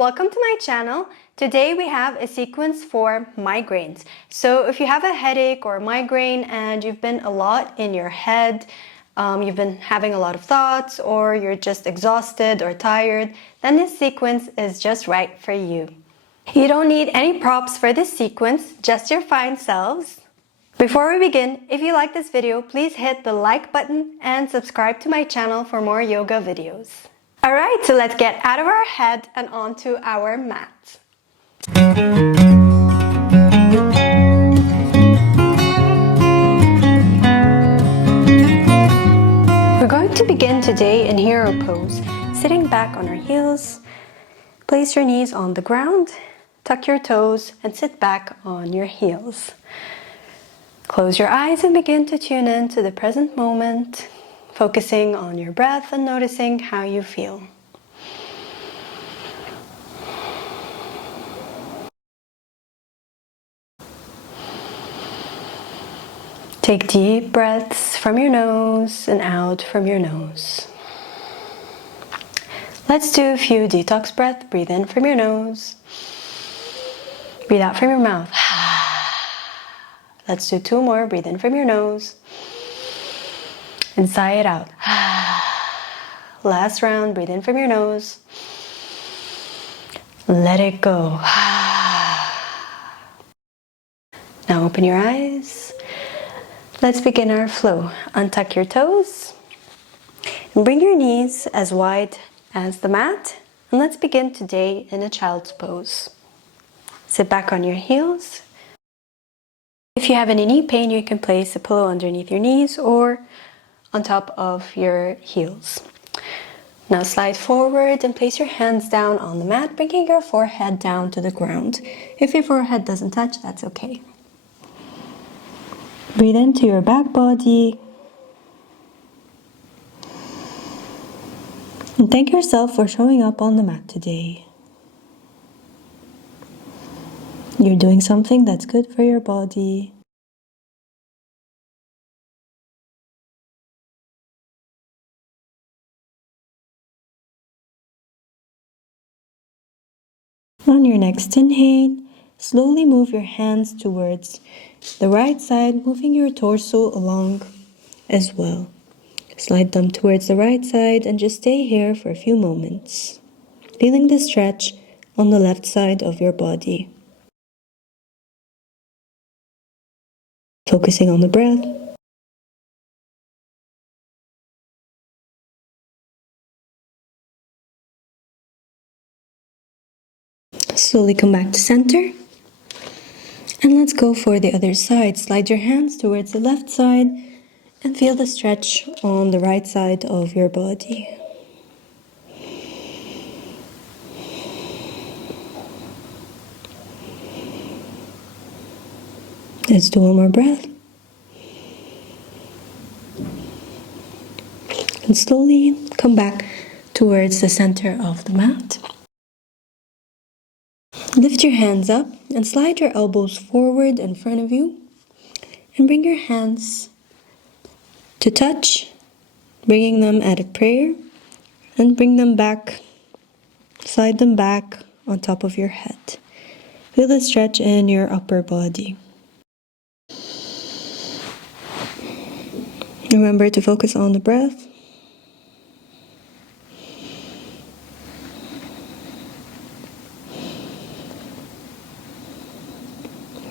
welcome to my channel. Today we have a sequence for migraines. So if you have a headache or migraine and you've been a lot in your head, you've been having a lot of thoughts, or you're just exhausted or tired, then this sequence is just right for you. You don't need any props for this sequence, just your fine selves. Before we begin, if you like this video, please hit the like button and subscribe to my channel for more yoga videos. Alright, so let's get out of our head and onto our mat. We're going to begin today in hero pose, sitting back on our heels. Place your knees on the ground, tuck your toes, and sit back on your heels. Close your eyes and begin to tune in to the present moment, focusing on your breath and noticing how you feel. Take deep breaths from your nose and out from your nose. Let's do a few detox breaths. Breathe in from your nose. Breathe out from your mouth. Let's do two more. Breathe in from your nose. And sigh it out. Last round. Breathe in from your nose. Let it go. Now open your eyes. Let's begin our flow. Untuck your toes. And bring your knees as wide as the mat. And let's begin today in a child's pose. Sit back on your heels. If you have any knee pain, you can place a pillow underneath your knees or on top of your heels. Now slide forward and place your hands down on the mat, bringing your forehead down to the ground. If your forehead doesn't touch, that's okay. Breathe into your back body. And thank yourself for showing up on the mat today. You're doing something that's good for your body. On your next inhale, slowly move your hands towards the right side, moving your torso along as well. Slide them towards the right side and just stay here for a few moments, feeling the stretch on the left side of your body. Focusing on the breath. Slowly come back to center. And let's go for the other side. Slide your hands towards the left side and feel the stretch on the right side of your body. Let's do one more breath. And slowly come back towards the center of the mat. Lift your hands up and slide your elbows forward in front of you. And bring your hands to touch, bringing them at a prayer. And bring them back, slide them back on top of your head. Feel the stretch in your upper body. Remember to focus on the breath.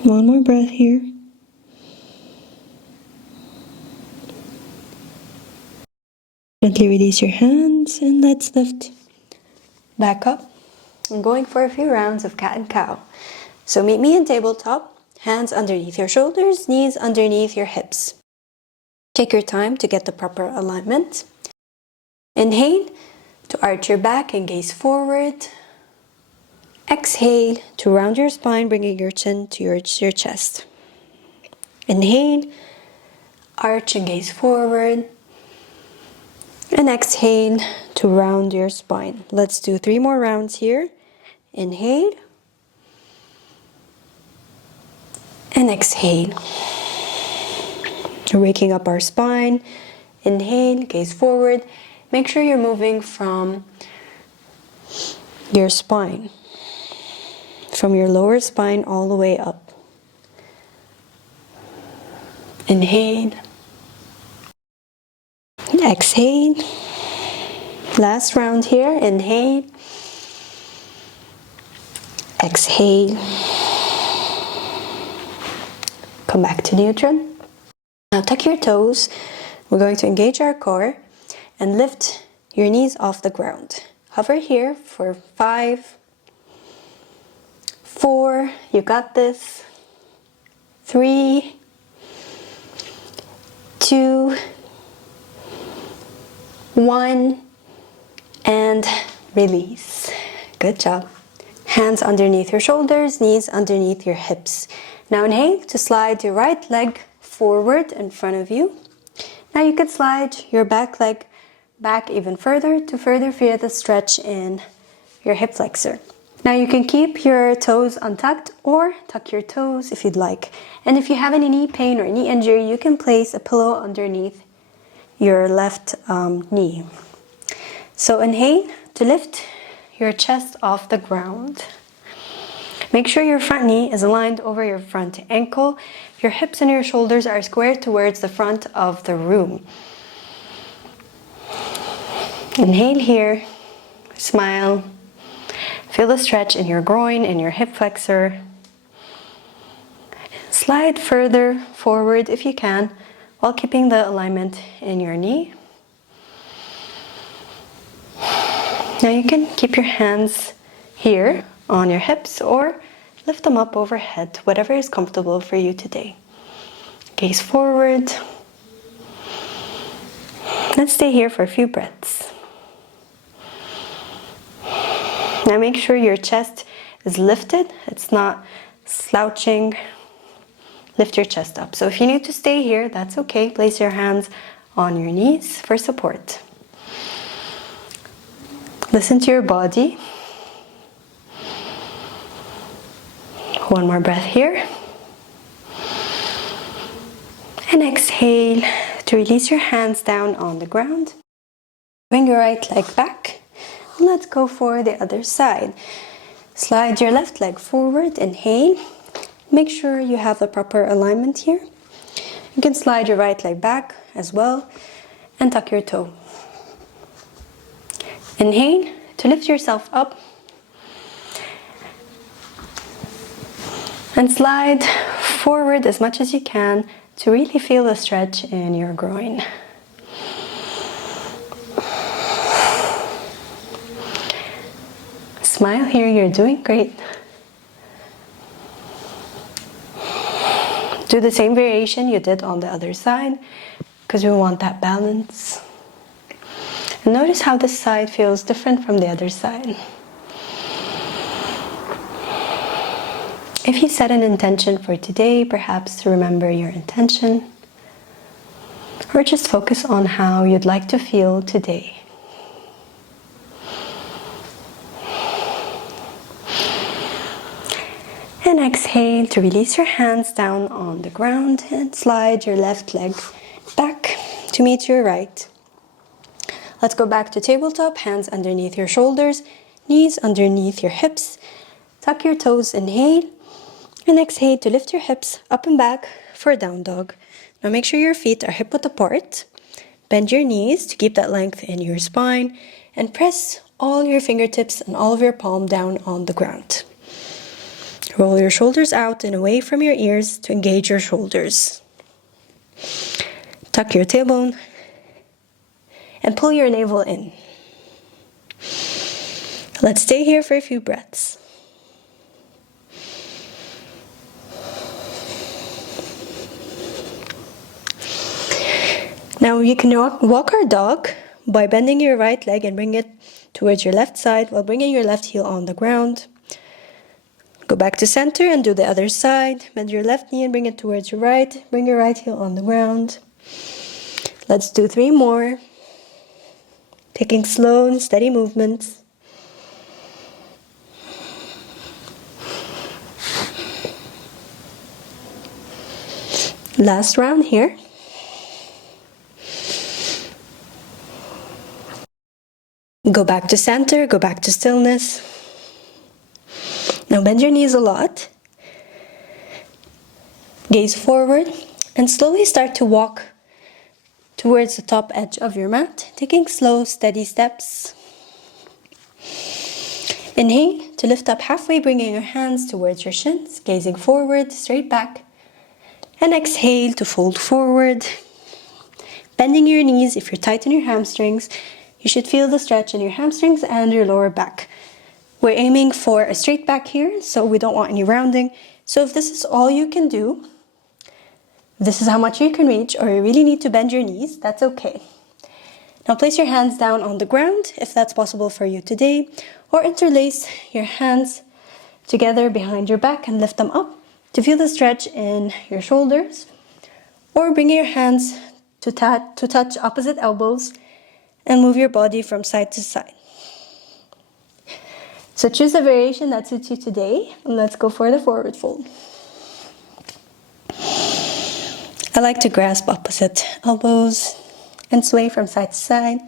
One more breath here. Gently release your hands and let's lift back up. I'm going for a few rounds of cat and cow. So meet me in tabletop, hands underneath your shoulders, knees underneath your hips. Take your time to get the proper alignment. Inhale to arch your back and gaze forward. Exhale to round your spine, bringing your chin to your chest. Inhale, arch and gaze forward. And exhale to round your spine. Let's do 3 more rounds here. Inhale. And exhale. We're waking up our spine. Inhale, gaze forward. Make sure you're moving from your spine, from your lower spine all the way up. Inhale. Exhale. Last round here. Inhale. Exhale. Come back to neutral. Now tuck your toes. We're going to engage our core and lift your knees off the ground. Hover here for 5, 4, you got this. 3, 2, 1, and release. Good job. Hands underneath your shoulders, knees underneath your hips. Now inhale to slide your right leg forward in front of you. Now you could slide your back leg back even further to further feel the stretch in your hip flexor. Now you can keep your toes untucked or tuck your toes if you'd like. And if you have any knee pain or knee injury, you can place a pillow underneath your left knee. So inhale to lift your chest off the ground. Make sure your front knee is aligned over your front ankle. Your hips and your shoulders are square towards the front of the room. Inhale here, smile. Feel the stretch in your groin, in your hip flexor. Slide further forward if you can, while keeping the alignment in your knee. Now you can keep your hands here on your hips or lift them up overhead, whatever is comfortable for you today. Gaze forward. Let's stay here for a few breaths. Now make sure your chest is lifted, it's not slouching. Lift your chest up. So if you need to stay here, that's okay. Place your hands on your knees for support. Listen to your body. One more breath here. And exhale to release your hands down on the ground. Bring your right leg back. Let's go for the other side. Slide your left leg forward, inhale. Make sure you have the proper alignment here. You can slide your right leg back as well and tuck your toe. Inhale to lift yourself up and slide forward as much as you can to really feel the stretch in your groin. Smile here, you're doing great. Do the same variation you did on the other side because we want that balance. And notice how this side feels different from the other side. If you set an intention for today, perhaps remember your intention or just focus on how you'd like to feel today. And exhale to release your hands down on the ground and slide your left leg back to meet your right. Let's go back to tabletop, hands underneath your shoulders, knees underneath your hips. Tuck your toes, inhale, and exhale to lift your hips up and back for down dog. Now make sure your feet are hip width apart. Bend your knees to keep that length in your spine and press all your fingertips and all of your palm down on the ground. Roll your shoulders out and away from your ears to engage your shoulders. Tuck your tailbone and pull your navel in. Let's stay here for a few breaths. Now you can walk our dog by bending your right leg and bring it towards your left side while bringing your left heel on the ground. Go back to center and do the other side. Bend your left knee and bring it towards your right. Bring your right heel on the ground. Let's do 3 more. Taking slow and steady movements. Last round here. Go back to center, go back to stillness. Now bend your knees a lot. Gaze forward and slowly start to walk towards the top edge of your mat, taking slow, steady steps. Inhale to lift up halfway, bringing your hands towards your shins, gazing forward, straight back. And exhale to fold forward, bending your knees. If you're tight in your hamstrings, you should feel the stretch in your hamstrings and your lower back. We're aiming for a straight back here, so we don't want any rounding. So if this is all you can do, this is how much you can reach, or you really need to bend your knees, that's okay. Now place your hands down on the ground, if that's possible for you today, or interlace your hands together behind your back and lift them up to feel the stretch in your shoulders, or bring your hands to touch opposite elbows and move your body from side to side. So choose a variation that suits you today, and let's go for the forward fold. I like to grasp opposite elbows and sway from side to side.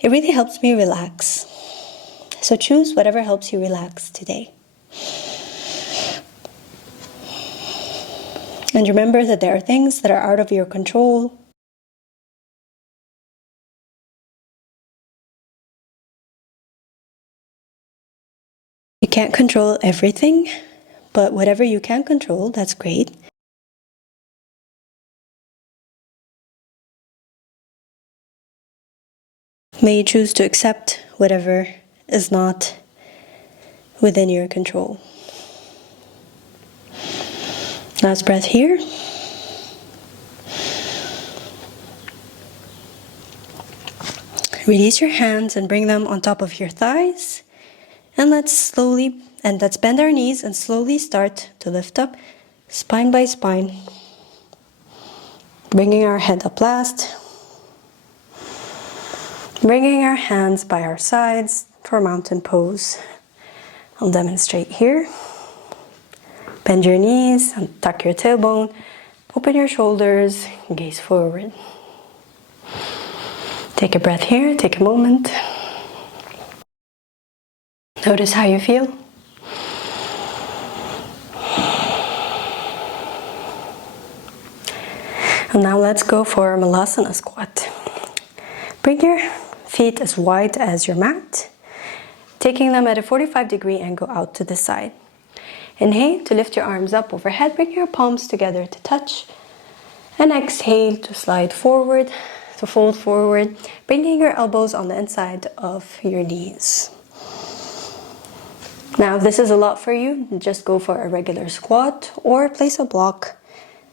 It really helps me relax. So choose whatever helps you relax today. And remember that there are things that are out of your control. You can't control everything, but whatever you can control, that's great. May you choose to accept whatever is not within your control. Last breath here. Release your hands and bring them on top of your thighs. And let's bend our knees and slowly start to lift up, spine by spine. Bringing our head up last. Bringing our hands by our sides for mountain pose. I'll demonstrate here. Bend your knees and tuck your tailbone. Open your shoulders, gaze forward. Take a breath here, take a moment. Notice how you feel. And now let's go for malasana squat. Bring your feet as wide as your mat, taking them at a 45-degree angle out to the side. Inhale to lift your arms up overhead, bring your palms together to touch. And exhale to slide forward, to fold forward, bringing your elbows on the inside of your knees. Now, if this is a lot for you, just go for a regular squat or place a block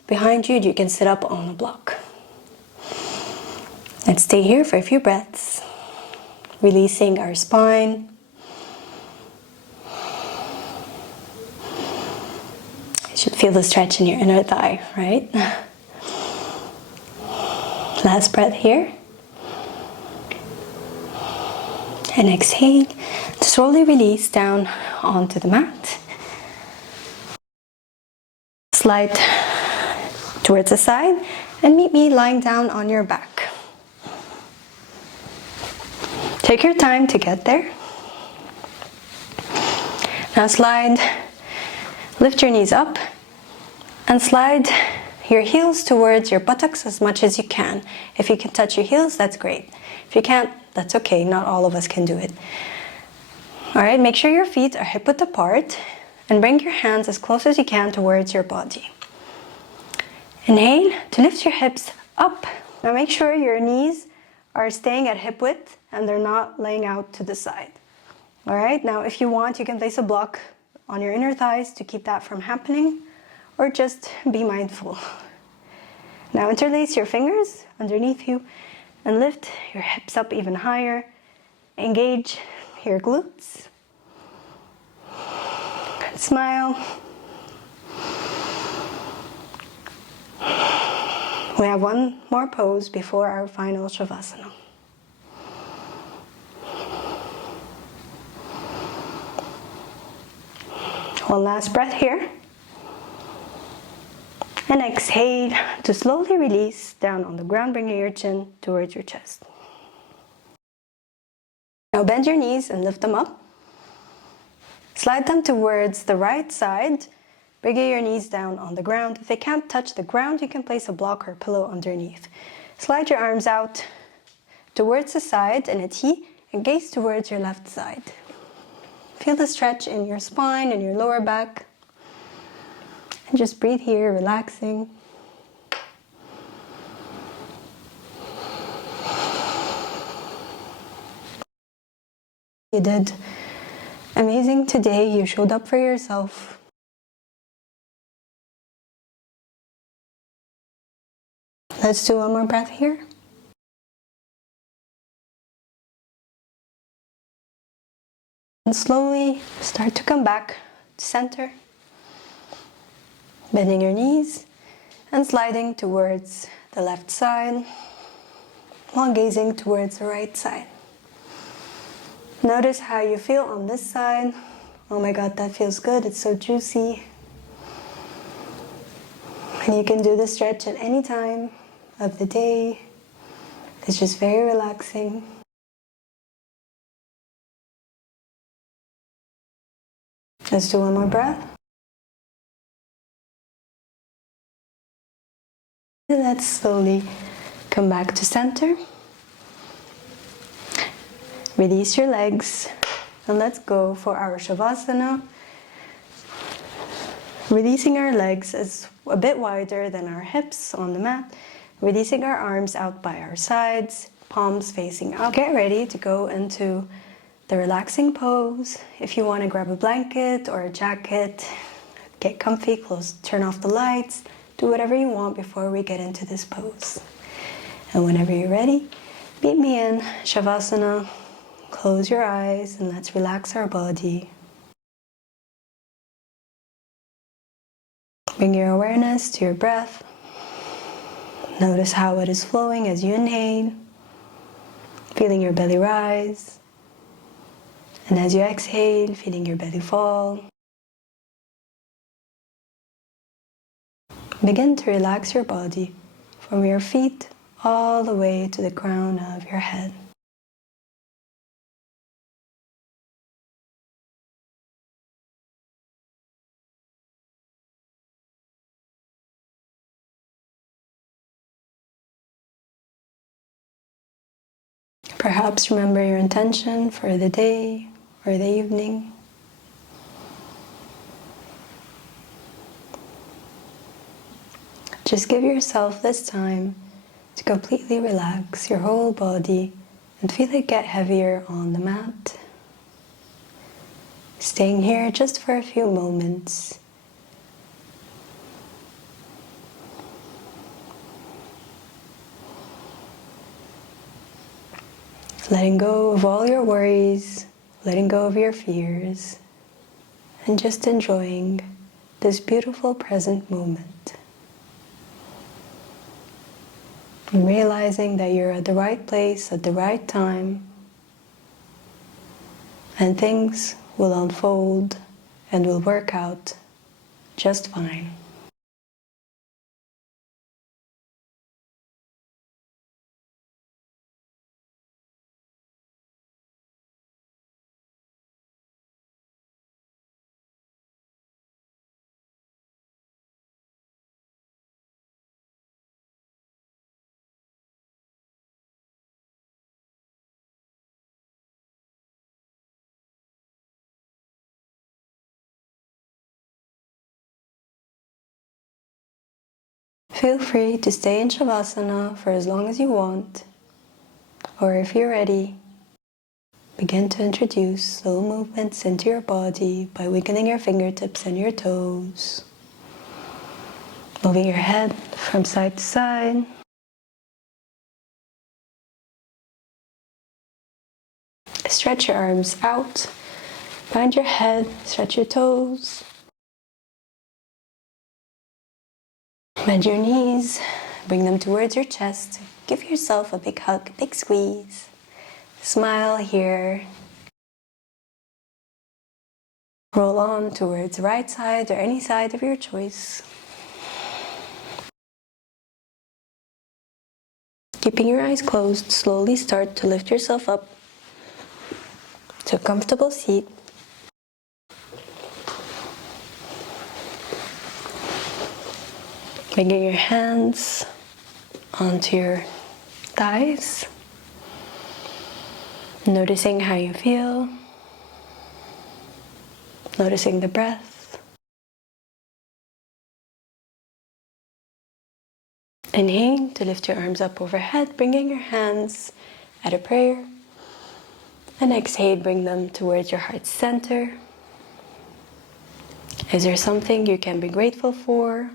behind you. You can sit up on a block. Let's stay here for a few breaths, releasing our spine. You should feel the stretch in your inner thigh, right? Last breath here. And exhale to slowly release down onto the mat. Slide towards the side and meet me lying down on your back. Take your time to get there. Now slide, lift your knees up and slide your heels towards your buttocks as much as you can. If you can touch your heels, that's great. If you can't, that's okay. Not all of us can do it. All right, make sure your feet are hip-width apart and bring your hands as close as you can towards your body. Inhale to lift your hips up. Now make sure your knees are staying at hip width and they're not laying out to the side. All right, now if you want, you can place a block on your inner thighs to keep that from happening, or just be mindful. Now interlace your fingers underneath you and lift your hips up even higher. Engage your glutes. Smile. We have one more pose before our final shavasana. One last breath here. And exhale to slowly release down on the ground, bringing your chin towards your chest. Now bend your knees and lift them up. Slide them towards the right side. Bring your knees down on the ground. If they can't touch the ground, you can place a block or pillow underneath. Slide your arms out towards the side in a T and gaze towards your left side. Feel the stretch in your spine and your lower back. And just breathe here, relaxing. You did amazing today. You showed up for yourself. Let's do one more breath here. And slowly start to come back to center. Bending your knees and sliding towards the left side while gazing towards the right side. Notice how you feel on this side. Oh my God, that feels good. It's so juicy. And you can do this stretch at any time of the day. It's just very relaxing. Let's do one more breath. And let's slowly come back to center. Release your legs and let's go for our shavasana. Releasing our legs is a bit wider than our hips on the mat. Releasing our arms out by our sides, palms facing up. Get ready to go into the relaxing pose. If you want to grab a blanket or a jacket, get comfy, turn off the lights, do whatever you want before we get into this pose. And whenever you're ready, meet me in shavasana. Close your eyes and let's relax our body. Bring your awareness to your breath. Notice how it is flowing as you inhale, feeling your belly rise. And as you exhale, feeling your belly fall. Begin to relax your body from your feet all the way to the crown of your head. Perhaps remember your intention for the day or the evening. Just give yourself this time to completely relax your whole body and feel it get heavier on the mat. Staying here just for a few moments. Letting go of all your worries, letting go of your fears, and just enjoying this beautiful present moment. And realizing that you're at the right place at the right time, and things will unfold and will work out just fine. Feel free to stay in shavasana for as long as you want, or if you're ready, begin to introduce slow movements into your body by wiggling your fingertips and your toes, moving your head from side to side. Stretch your arms out, find your head, stretch your toes. Bend your knees, bring them towards your chest. Give yourself a big hug, big squeeze. Smile here. Roll on towards the right side or any side of your choice. Keeping your eyes closed, slowly start to lift yourself up to a comfortable seat. Bringing your hands onto your thighs. Noticing how you feel. Noticing the breath. Inhale to lift your arms up overhead, bringing your hands at a prayer. And exhale, bring them towards your heart center. Is there something you can be grateful for?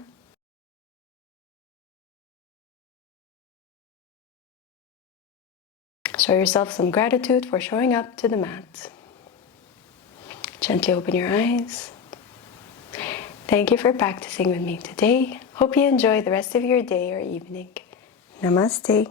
Show yourself some gratitude for showing up to the mat. Gently open your eyes. Thank you for practicing with me today. Hope you enjoy the rest of your day or evening. Namaste.